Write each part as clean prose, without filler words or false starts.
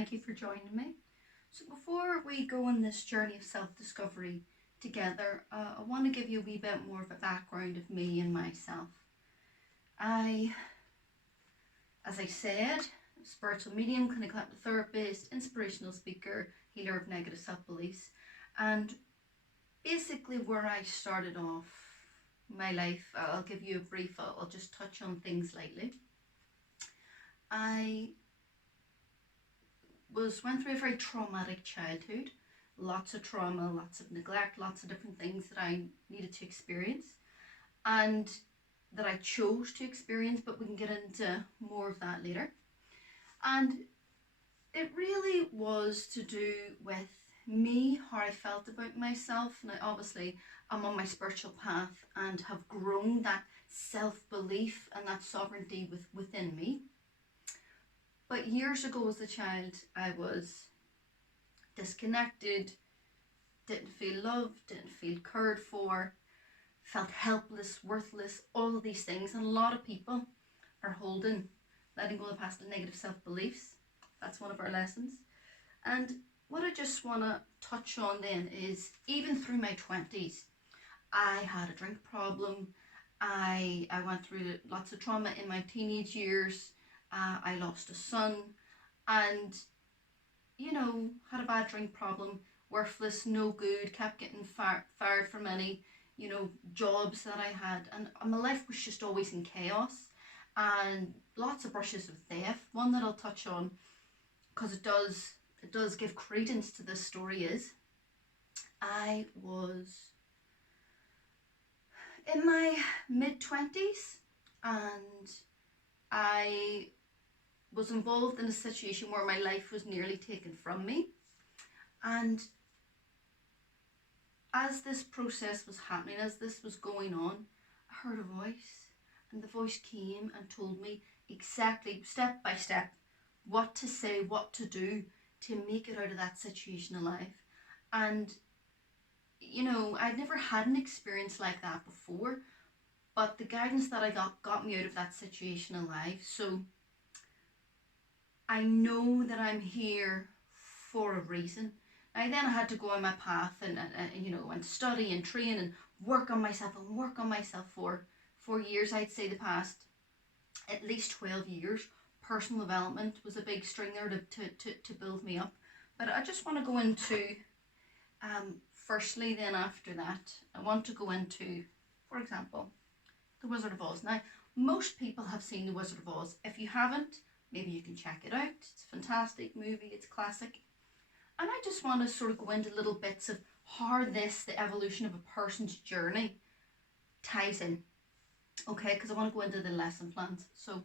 Thank you for joining me. So, before we go on this journey of self discovery together, I want to give you a wee bit more of a background of me and myself. I, as I said, spiritual medium, clinical hypnotherapist, inspirational speaker, healer of negative self beliefs, and basically where I started off my life, I'll give you a brief, I'll just touch on things lightly. I went through a very traumatic childhood, lots of trauma, lots of neglect, lots of different things that I needed to experience and that I chose to experience, but we can get into more of that later. And it really was to do with me, how I felt about myself. Now obviously I'm on my spiritual path and have grown that self-belief and that sovereignty within me. But years ago as a child, I was disconnected, didn't feel loved, didn't feel cared for, felt helpless, worthless, all of these things. And a lot of people are letting go of past the negative self-beliefs. That's one of our lessons. And what I just want to touch on then is, even through my 20s, I had a drink problem. I went through lots of trauma in my teenage years. I lost a son and, had a bad drink problem, worthless, no good, kept getting fired from any, jobs that I had. And my life was just always in chaos and lots of brushes with death. One that I'll touch on, because it does give credence to this story, is I was in my mid-20s and I was involved in a situation where my life was nearly taken from me. And as this process was happening, as this was going on, I heard a voice, and the voice came and told me exactly, step by step, what to say, what to do to make it out of that situation alive. And I'd never had an experience like that before, but the guidance that I got me out of that situation alive. So I know that I'm here for a reason. I then had to go on my path and study and train and work on myself for years. I'd say the past at least 12 years. Personal development was a big string there to build me up. But I just want to go into, firstly then after that, I want to go into, for example, The Wizard of Oz. Now, most people have seen The Wizard of Oz. If you haven't, maybe you can check it out. It's a fantastic movie, it's classic. And I just want to sort of go into little bits of how the evolution of a person's journey, ties in. Okay, because I want to go into the lesson plans. So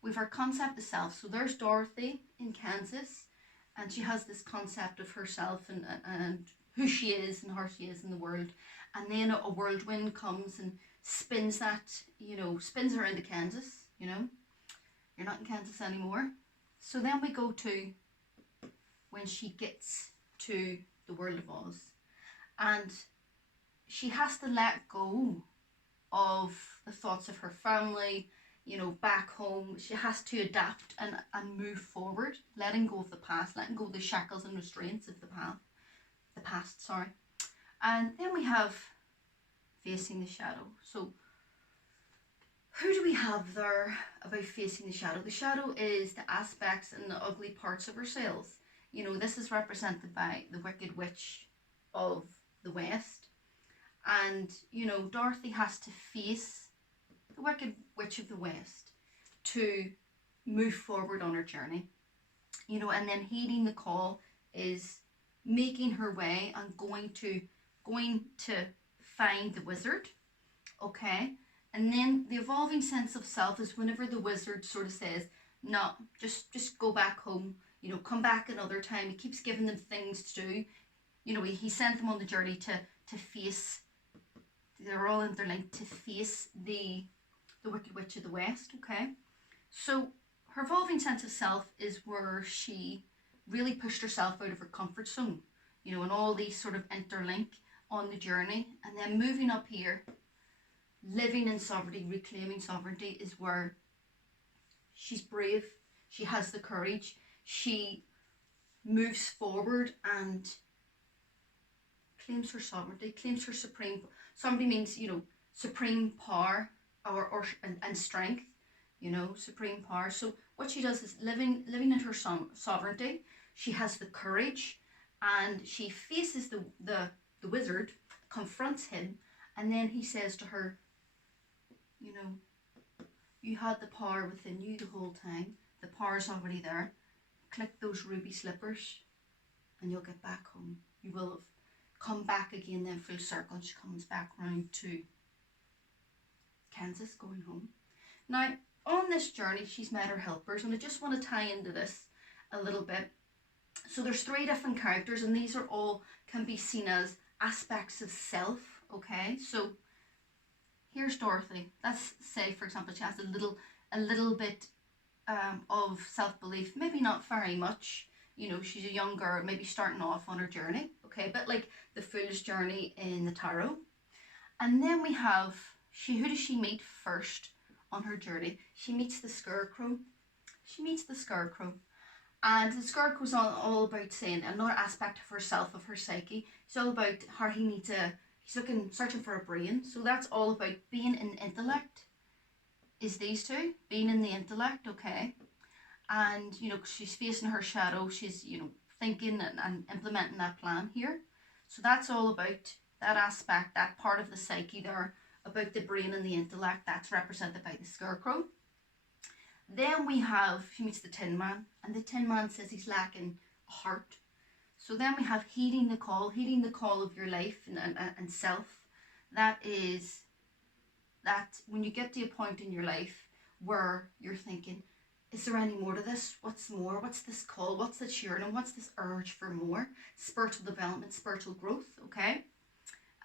we've our concept of self. So there's Dorothy in Kansas, and she has this concept of herself and who she is and how she is in the world. And then a whirlwind comes and spins her into Kansas, You're not in Kansas anymore. So then we go to when she gets to the world of Oz. And she has to let go of the thoughts of her family, back home. She has to adapt and move forward, letting go of the past, letting go of the shackles and restraints of the past. And then we have facing the shadow. So who do we have there about facing the shadow? The shadow is the aspects and the ugly parts of ourselves. This is represented by the Wicked Witch of the West. And, Dorothy has to face the Wicked Witch of the West to move forward on her journey. And then heeding the call is making her way and going to find the wizard. Okay? And then the evolving sense of self is whenever the wizard sort of says, no, just go back home, come back another time. He keeps giving them things to do. He sent them on the journey to face, they're all interlinked, to face the Wicked Witch of the West, okay? So her evolving sense of self is where she really pushed herself out of her comfort zone, and all these sort of interlink on the journey. And then moving up here, living in sovereignty, reclaiming sovereignty, is where she's brave, she has the courage, she moves forward and claims her sovereignty, claims her supreme. Sovereignty means, supreme power and strength. Supreme power. So what she does is living in her sovereignty. She has the courage, and she faces the wizard, confronts him, and then he says to her, you had the power within you the whole time. The power's already there. Click those ruby slippers and you'll get back home. You will have come back again then full circle, and she comes back round to Kansas, going home. Now, on this journey, she's met her helpers, and I just want to tie into this a little bit. So there's 3 different characters, and these are all can be seen as aspects of self, okay? So here's Dorothy. Let's say, for example, she has a little bit of self-belief, maybe not very much. She's a young girl, maybe starting off on her journey, okay? But like the Fool's journey in the tarot. And then we have, who does she meet first on her journey? She meets the Scarecrow. And the Scarecrow's all about saying another aspect of herself, of her psyche. It's all about how he's searching for a brain. So that's all about being in intellect, is these 2, being in the intellect, okay? And, she's facing her shadow. She's, thinking and implementing that plan here. So that's all about that aspect, that part of the psyche there, about the brain and the intellect. That's represented by the Scarecrow. Then she meets the Tin Man, and the Tin Man says he's lacking a heart. So then we have heeding the call of your life and self. That is that when you get to a point in your life where you're thinking, is there any more to this? What's more? What's this call? What's this yearning? What's this urge for more? Spiritual development, spiritual growth, okay?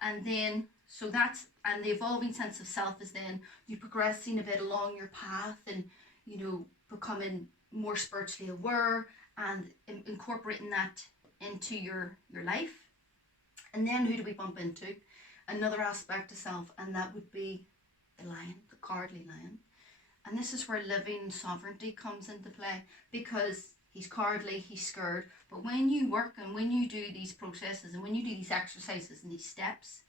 And then, and the evolving sense of self is then you progressing a bit along your path and, becoming more spiritually aware and incorporating that into your life. And then who do we bump into? Another aspect of self, and that would be the lion, the cowardly lion. And this is where living sovereignty comes into play, because he's cowardly, he's scared. But when you work and when you do these processes and when you do these exercises and these steps,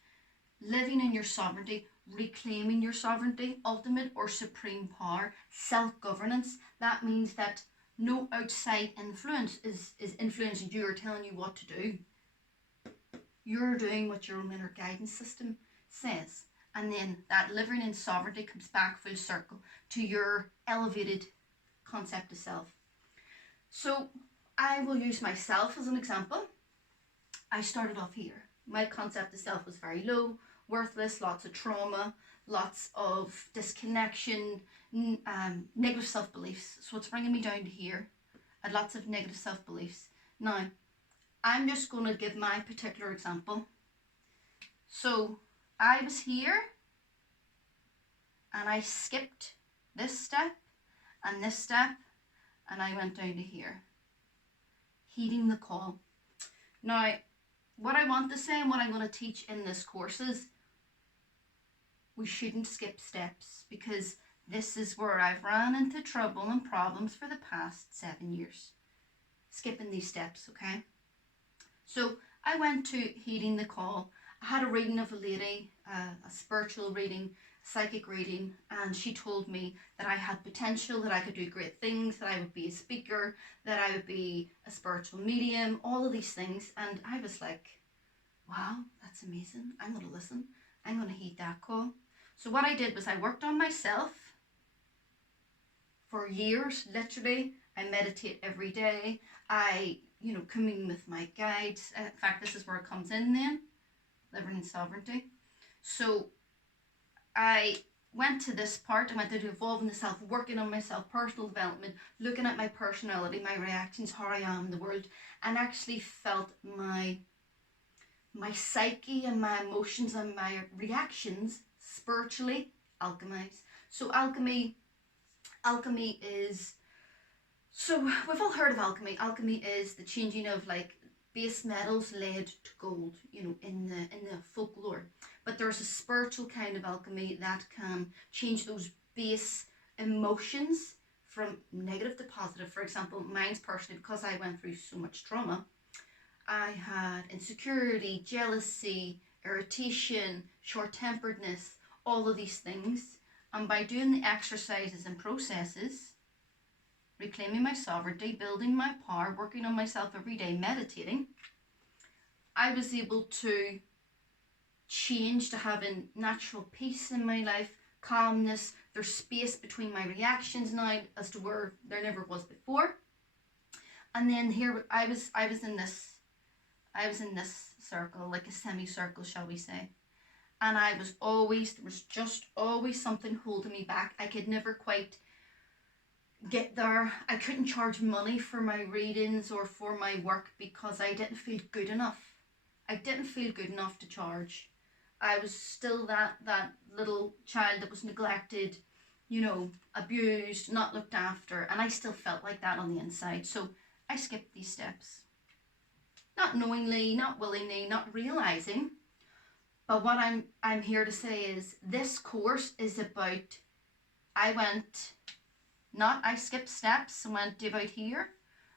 living in your sovereignty, reclaiming your sovereignty, ultimate or supreme power, self-governance, that means that no outside influence is influencing you or telling you what to do. You're doing what your own inner guidance system says. And then that living in sovereignty comes back full circle to your elevated concept of self. So I will use myself as an example. I started off here. My concept of self was very low, worthless, lots of trauma, lots of disconnection, negative self-beliefs. So it's bringing me down to here. I had lots of negative self-beliefs. Now, I'm just going to give my particular example. So I was here and I skipped this step and this step and I went down to here. Heeding the call. Now, what I want to say and what I'm going to teach in this course is we shouldn't skip steps, because this is where I've ran into trouble and problems for the past 7 years. Skipping these steps, okay? So I went to heeding the call. I had a reading of a lady, a spiritual reading, psychic reading, and she told me that I had potential, that I could do great things, that I would be a speaker, that I would be a spiritual medium, all of these things. And I was like, wow, that's amazing. I'm going to listen. I'm going to heed that call. So what I did was I worked on myself for years, literally. I meditate every day. I, commune with my guides. In fact, this is where it comes in then, living in sovereignty. So I went to this part. I went to evolving the self, working on myself, personal development, looking at my personality, my reactions, how I am in the world, and actually felt my psyche and my emotions and my reactions spiritually alchemized. So alchemy is, so we've all heard of alchemy. Alchemy is the changing of like base metals, lead to gold, in the folklore. But there's a spiritual kind of alchemy that can change those base emotions from negative to positive. For example, mine's personally, because I went through so much trauma, I had insecurity, jealousy, irritation, short-temperedness, all of these things. And by doing the exercises and processes, reclaiming my sovereignty, building my power, working on myself every day, meditating, I was able to change to having natural peace in my life, calmness. There's space between my reactions now as to where there never was before. And then here I was in this circle, like a semicircle, shall we say. And there was just always something holding me back. I could never quite get there. I couldn't charge money for my readings or for my work because I didn't feel good enough. I didn't feel good enough to charge. I was still that little child that was neglected, abused, not looked after, and I still felt like that on the inside. So I skipped these steps. Not knowingly, not willingly, not realizing. But what I'm here to say is this course is about, I skipped steps and went about here,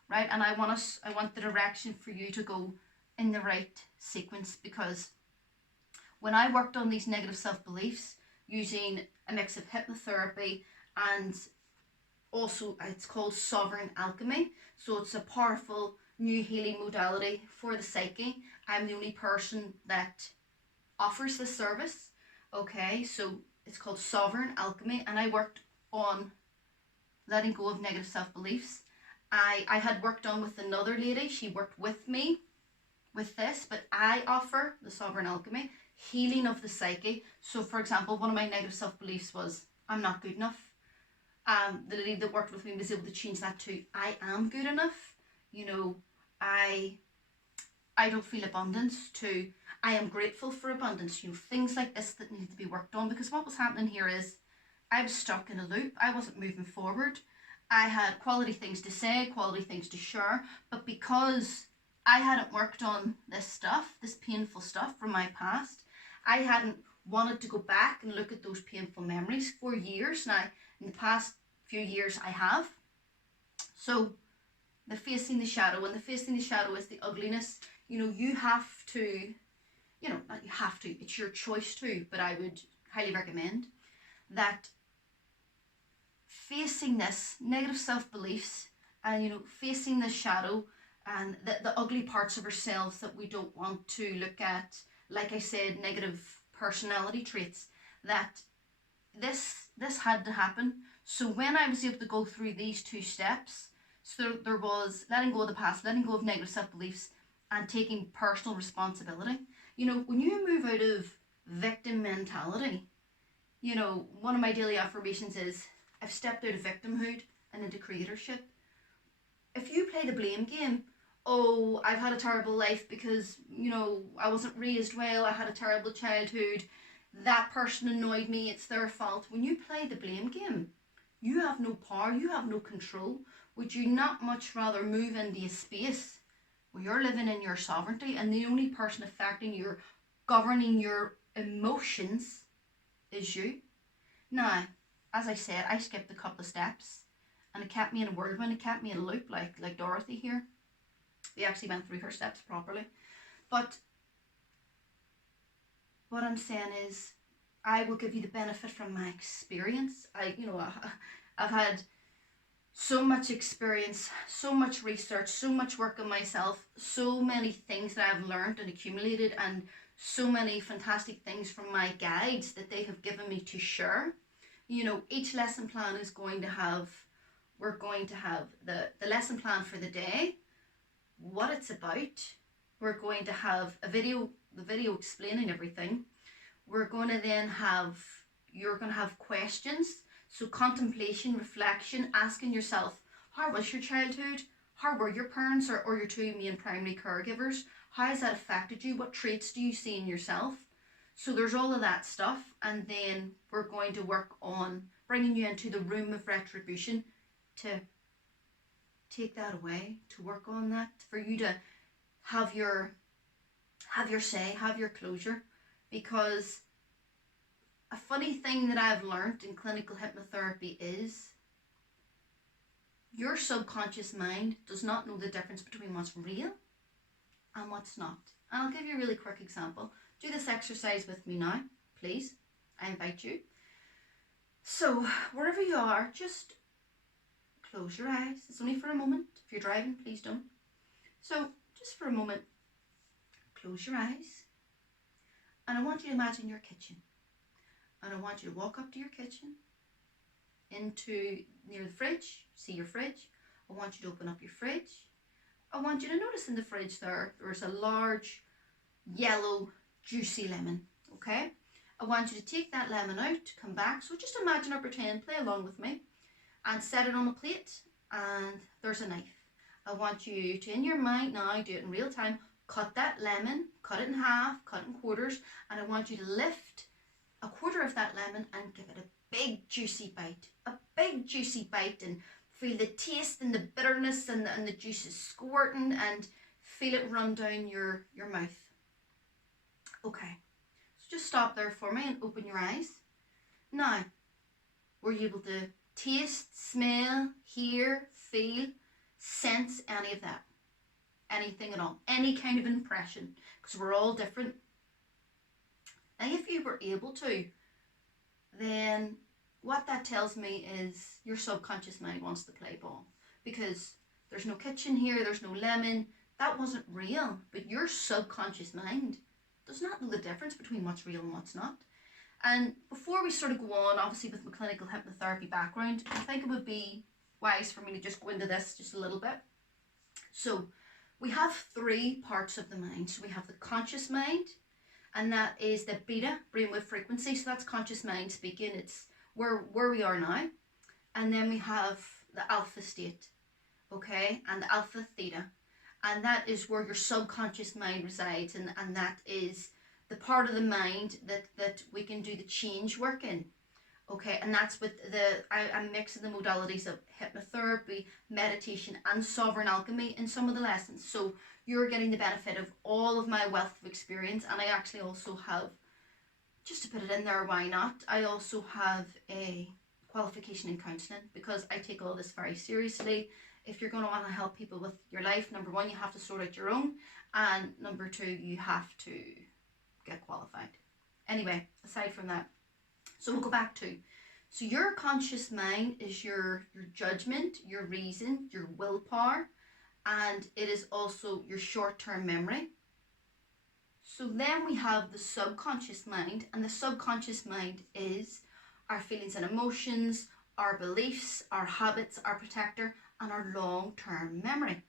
right? And I want the direction for you to go in the right sequence, because when I worked on these negative self-beliefs using a mix of hypnotherapy and also it's called Sovereign Alchemy. So it's a powerful new healing modality for the psyche. I'm the only person that offers this service. Okay, so it's called Sovereign Alchemy, and I worked on letting go of negative self-beliefs. I had worked on with another lady. She worked with me with this, but I offer the Sovereign Alchemy, healing of the psyche. So for example, one of my negative self-beliefs was I'm not good enough. The lady that worked with me was able to change that to I am good enough. I don't feel abundance, to I am grateful for abundance. Things like this that need to be worked on, because what was happening here is I was stuck in a loop. I wasn't moving forward. I had quality things to say, quality things to share, but because I hadn't worked on this stuff, this painful stuff from my past, I hadn't wanted to go back and look at those painful memories for years. Now, in the past few years, I have. So the facing the shadow, and the facing the shadow is the ugliness. You have to, not you have to, it's your choice to, but I would highly recommend that facing this negative self-beliefs and, facing the shadow and the ugly parts of ourselves that we don't want to look at, like I said, negative personality traits, that this had to happen. So when I was able to go through these two steps, so there was letting go of the past, letting go of negative self-beliefs, and taking personal responsibility. When you move out of victim mentality, one of my daily affirmations is I've stepped out of victimhood and into creatorship. If you play the blame game, oh, I've had a terrible life because, I wasn't raised well, I had a terrible childhood, that person annoyed me, it's their fault. When you play the blame game, you have no power, you have no control. Would you not much rather move into a space where you're living in your sovereignty and the only person affecting your, governing your emotions is you? Now, as I said, I skipped a couple of steps and it kept me in a whirlwind, it kept me in a loop like Dorothy here. We actually went through her steps properly. But what I'm saying is I will give you the benefit from my experience. I've had so much experience, so much research, so much work on myself, so many things that I've learned and accumulated, and so many fantastic things from my guides that they have given me to share. Each lesson plan is going to have, we're going to have the lesson plan for the day, what it's about. We're going to have the video explaining everything. We're going to then have, you're going to have questions. So contemplation, reflection, asking yourself, how was your childhood? How were your parents or your two main primary caregivers? How has that affected you? What traits do you see in yourself? So there's all of that stuff. And then we're going to work on bringing you into the room of retribution to take that away, to work on that, for you to have your say, have your closure. Because a funny thing that I've learned in clinical hypnotherapy is Your subconscious mind does not know the difference between what's real and what's not. And I'll give you a really quick example. Do this exercise with me now, please. I invite you. So, wherever you are, just close your eyes. It's only for a moment. If you're driving, please don't. So, just for a moment, close your eyes. And I want you to imagine your kitchen. And I want you to walk up to your kitchen, into near the fridge, see your fridge. I want you to open up your fridge. I want you to notice in the fridge there's a large yellow juicy lemon, okay? I want you to take that lemon out, come back. So just imagine or pretend, play along with me, and set it on a plate, and there's a knife. I want you to, in your mind now, do it in real time, cut that lemon, cut it in half, cut it in quarters, and I want you to lift a quarter of that lemon and give it a big juicy bite. A big juicy bite, and feel the taste and the bitterness and the juices squirting, and feel it run down your mouth. Okay, so just stop there for me and open your eyes. Now, were you able to taste, smell, hear, feel, sense any of that? Anything at all? Any kind of impression? Because we're all different. Now, if you were able to, then what that tells me is your subconscious mind wants to play ball, because there's no kitchen here, there's no lemon. That wasn't real, but your subconscious mind does not know the difference between what's real and what's not. And before we sort of go on, obviously with my clinical hypnotherapy background, I think it would be wise for me to just go into this just a little bit. So we have three parts of the mind. So we have the conscious mind, and that is the beta brainwave frequency. So that's conscious mind speaking. It's where we are now. And then we have the alpha state, okay, and the alpha theta. And that is where your subconscious mind resides, and that is the part of the mind that we can do the change work in. Okay, and that's with I'm mixing the modalities of hypnotherapy, meditation, and sovereign alchemy in some of the lessons. So you're getting the benefit of all of my wealth of experience. And I actually also have, just to put it in there, why not, I also have a qualification in counselling, because I take all this very seriously. If you're going to want to help people with your life, number one, you have to sort out your own, and number two, you have to get qualified. Anyway, aside from that, so we'll go back to, so your conscious mind is your judgment, your reason, your willpower, and it is also your short-term memory. So then we have the subconscious mind, and the subconscious mind is our feelings and emotions, our beliefs, our habits, our protector, and our long-term memory.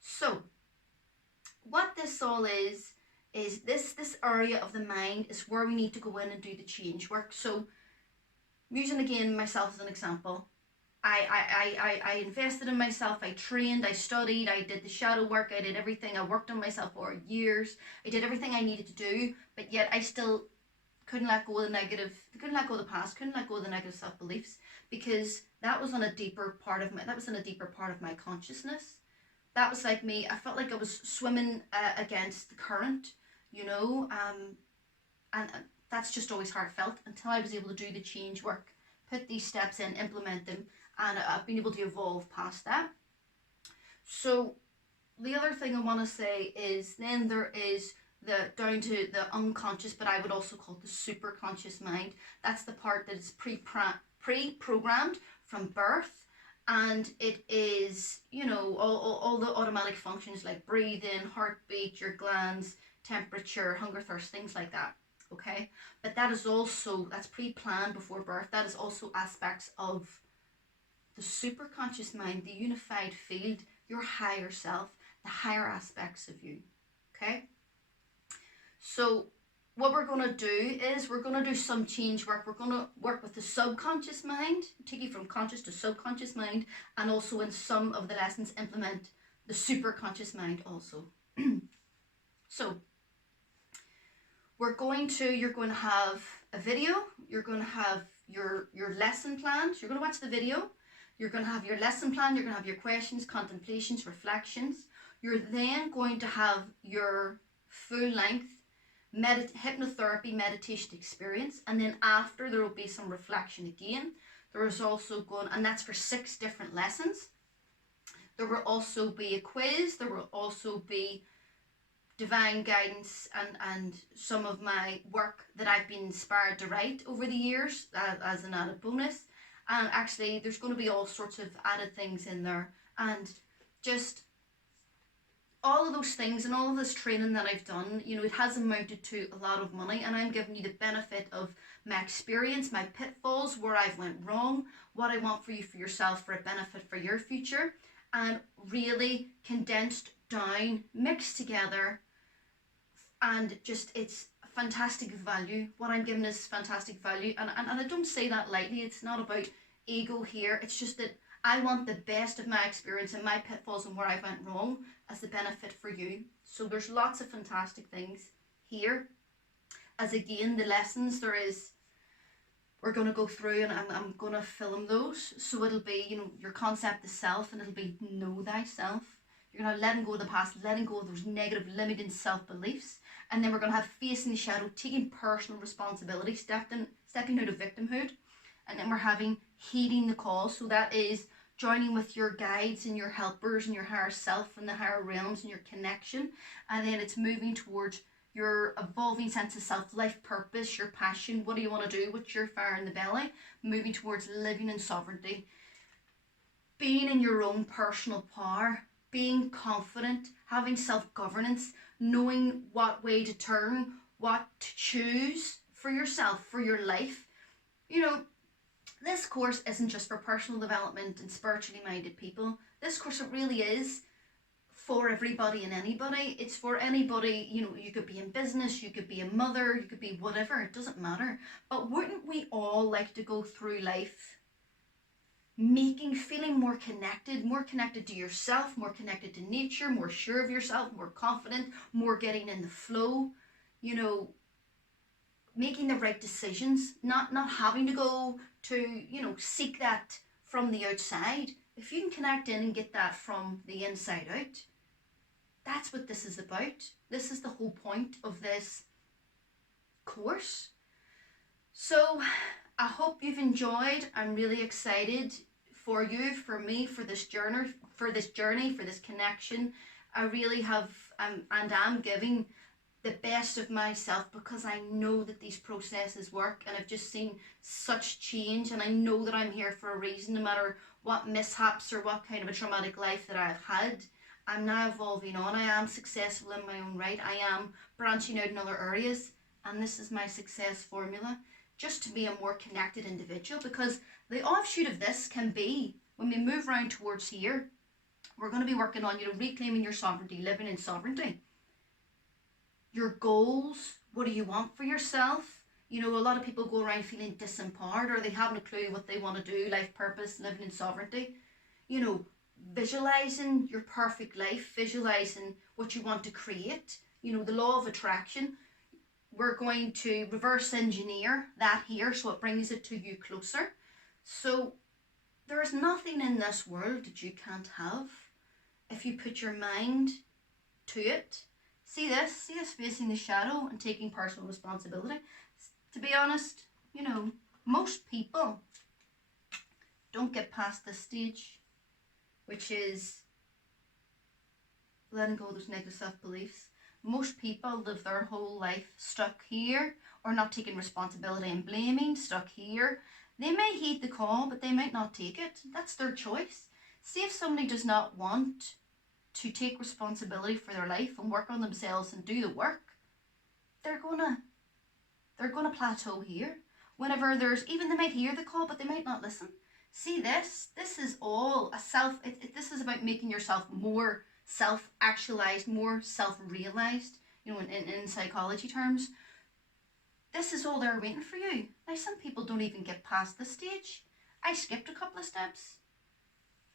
So what this all is this area of the mind is where we need to go in and do the change work. So using again myself as an example, I invested in myself, I trained, I studied, I did the shadow work, I did everything, I worked on myself for years, I did everything I needed to do, but yet I still couldn't let go of the negative, couldn't let go of the past, couldn't let go of the negative self-beliefs, because that was on a deeper part of my consciousness. That was like me, I felt like I was swimming against the current, you know, and that's just always how it felt until I was able to do the change work, put these steps in, implement them, and I've been able to evolve past that. So the other thing I want to say is then there is the down to the unconscious, but I would also call it the super conscious mind. That's the part that is pre-programmed from birth, and it is, you know, all the automatic functions like breathing, heartbeat, your glands, temperature, hunger, thirst, things like that. Okay, but that is also, that's pre-planned before birth. That is also aspects of the super conscious mind, the unified field, your higher self, the higher aspects of you. Okay, so what we're going to do is we're going to do some change work. We're going to work with the subconscious mind, take you from conscious to subconscious mind, and also in some of the lessons implement the super conscious mind also. So you're going to have a video, you're going to have your lesson plan. So you're going to watch the video, you're going to have your lesson plan, you're going to have your questions, contemplations, reflections. You're then going to have your full length hypnotherapy meditation experience, and then after there will be some reflection again. There is also and that's for 6 different lessons, There will also be a quiz. There will also be divine guidance and some of my work that I've been inspired to write over the years as an added bonus. And actually, there's going to be all sorts of added things in there. And just all of those things and all of this training that I've done, you know, it has amounted to a lot of money, and I'm giving you the benefit of my experience, my pitfalls, where I've went wrong, what I want for you for yourself for a benefit for your future, and really condensed down, mixed together, and just it's fantastic value. What I'm giving is fantastic value, and I don't say that lightly. It's not about ego here. It's just that I want the best of my experience and my pitfalls and where I went wrong as the benefit for you. So there's lots of fantastic things here. As again, the lessons there is, we're going to go through, and I'm going to film those. So it'll be, you know, your concept of self, and it'll be know thyself. You're going to letting go of the past, letting go of those negative limiting self-beliefs. And then we're going to have facing the shadow, taking personal responsibility, stepping out of victimhood. And then we're having heeding the call. So that is joining with your guides and your helpers and your higher self and the higher realms and your connection. And then it's moving towards your evolving sense of self, life purpose, your passion. What do you want to do? What's your fire in the belly? Moving towards living in sovereignty. Being in your own personal power. Being confident. Having self-governance. Knowing what way to turn. What to choose for yourself, for your life. You know, this course isn't just for personal development and spiritually minded people. This course, it really is for everybody and anybody. It's for anybody, you know, you could be in business, you could be a mother, you could be whatever, it doesn't matter. But wouldn't we all like to go through life feeling more connected to yourself, more connected to nature, more sure of yourself, more confident, more getting in the flow, you know, making the right decisions, not having to go to, you know, seek that from the outside. If you can connect in and get that from the inside out, that's what this is about. This is the whole point of this course. So I hope you've enjoyed. I'm really excited for you, for me, for this journey, for this connection. I really have, and I'm giving the best of myself because I know that these processes work, and I've just seen such change, and I know that I'm here for a reason. No matter what mishaps or what kind of a traumatic life that I've had, I'm now evolving on. I am successful in my own right. I am branching out in other areas, and this is my success formula, just to be a more connected individual. Because the offshoot of this can be, when we move around towards here, we're going to be working on, you know, reclaiming your sovereignty, living in sovereignty. Your goals, what do you want for yourself? You know, a lot of people go around feeling disempowered, or they haven't a clue what they want to do, life purpose, living in sovereignty. You know, visualizing your perfect life, visualizing what you want to create, you know, the law of attraction. We're going to reverse engineer that here, so it brings it to you closer. So there is nothing in this world that you can't have if you put your mind to it. See this facing the shadow and taking personal responsibility. To be honest, you know, most people don't get past this stage, which is letting go of those negative self-beliefs. Most people live their whole life stuck here, or not taking responsibility and blaming, stuck here. They may heed the call, but they might not take it. That's their choice. See, if somebody does not want to take responsibility for their life and work on themselves and do the work, they're gonna plateau here. Whenever there's, even they might hear the call, but they might not listen. See this is all a this is about making yourself more self-actualized, more self-realized, you know, in psychology terms. This is all there waiting for you. Now, some people don't even get past this stage. I skipped a couple of steps.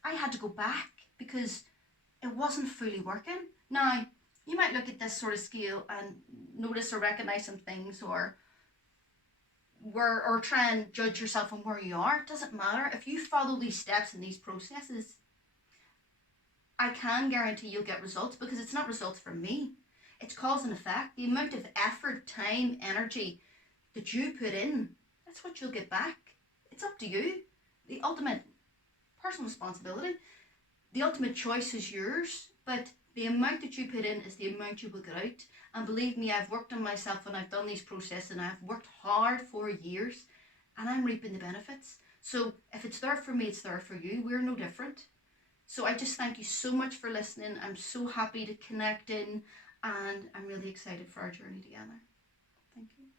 I had to go back because it wasn't fully working. Now, you might look at this sort of scale and notice or recognize some things, or try and judge yourself on where you are. It doesn't matter. If you follow these steps and these processes, I can guarantee you'll get results, because it's not results from me. It's cause and effect. The amount of effort, time, energy that you put in, that's what you'll get back. It's up to you. The ultimate personal responsibility. the ultimate choice is yours, but the amount that you put in is the amount you will get out. And believe me, I've worked on myself when I've done these processes, and I've worked hard for years, and I'm reaping the benefits. So if it's there for me, it's there for you. We're no different. So I just thank you so much for listening. I'm so happy to connect in, and I'm really excited for our journey together. Thank you.